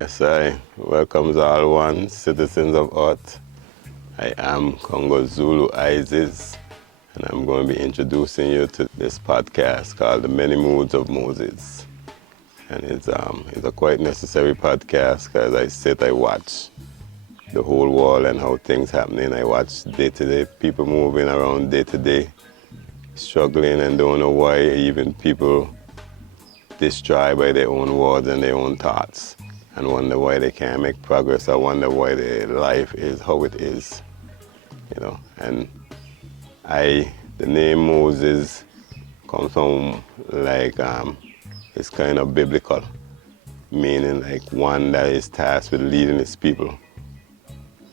Yes, I welcome all one citizens of Earth. I am Congo Zulu Ises, and I'm going to be introducing you to this podcast called The Many Moods of Moses. And it's a quite necessary podcast because I watch the whole world and how things happening. I watch day-to-day people moving around day-to-day, struggling and don't know why, even people destroyed by their own words and their own thoughts, and wonder why they can't make progress. I wonder why their life is how it is, And the name Moses comes from it's kind of biblical, meaning like one that is tasked with leading his people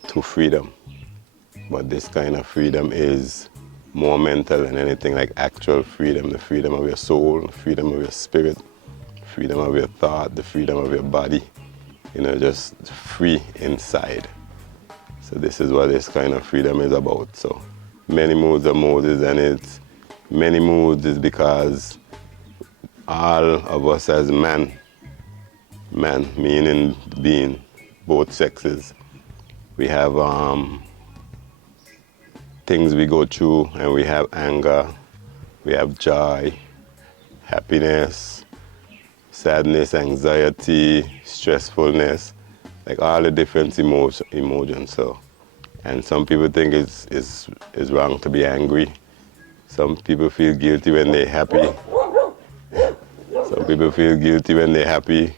to freedom. But this kind of freedom is more mental than anything like actual freedom, the freedom of your soul, the freedom of your spirit, freedom of your thought, the freedom of your body, just free inside. So this is what this kind of freedom is about. So many moods of Moses, and it's many moods is because all of us as man meaning being, both sexes, we have things we go through, and we have anger, we have joy, happiness, sadness, anxiety, stressfulness, like all the different emotions. So, and some people think it's wrong to be angry. Some people feel guilty when they're happy. Some people feel guilty when they're happy.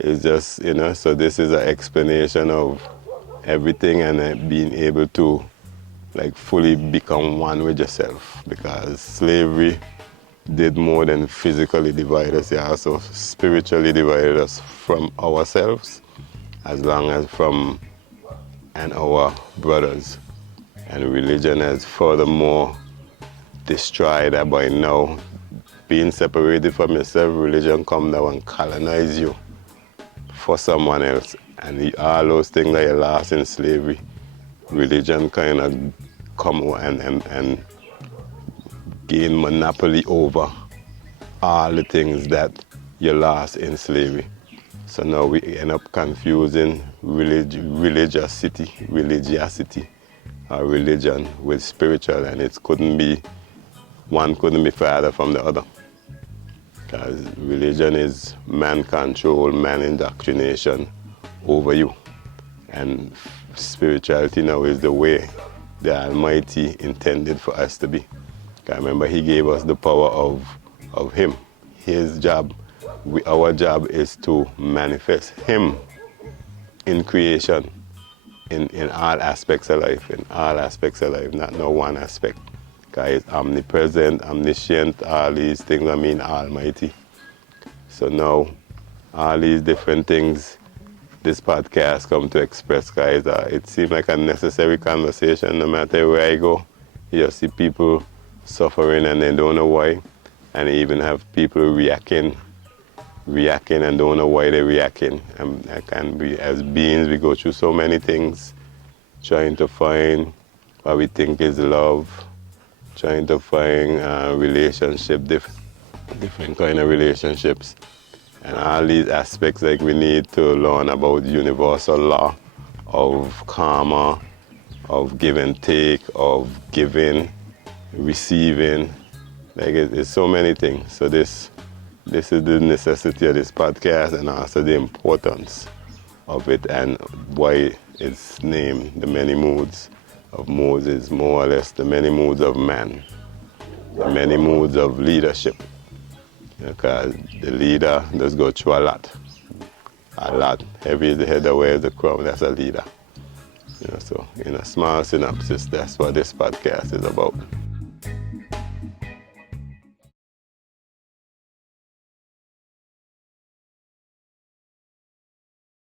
It's just, so this is an explanation of everything, and being able to like fully become one with yourself, because slavery did more than physically divide us. It also spiritually divided us from ourselves, as long as from and our brothers. And religion has furthermore destroyed that. By now, being separated from yourself, religion come down and colonize you for someone else. And all those things that you lost in slavery, religion kind of come and gain monopoly over all the things that you lost in slavery. So now we end up confusing religiosity or religion with spiritual, and one couldn't be farther from the other. Because religion is man control, man indoctrination over you. And spirituality now is the way the Almighty intended for us to be. Remember, He gave us the power of Him. His job, our job is to manifest Him in creation, in all aspects of life, not no one aspect. Because He's omnipresent, omniscient, all these things, Almighty. So now, all these different things, this podcast come to express, guys. It seems like a necessary conversation. No matter where I go, you see people suffering and they don't know why, and they even have people reacting and don't know why they're reacting. And as beings, we go through so many things, trying to find what we think is love, trying to find different kind of relationships. And all these aspects, like we need to learn about universal law of karma, of give and take, of giving, receiving. Like it's so many things. So this is the necessity of this podcast, and also the importance of it, and why it's named The Many Moods of Moses, more or less the many moods of man, the many moods of leadership. Because the leader does go through a lot. Heavy is the head that wears the crown, that's a leader. So in a small synopsis, that's what this podcast is about.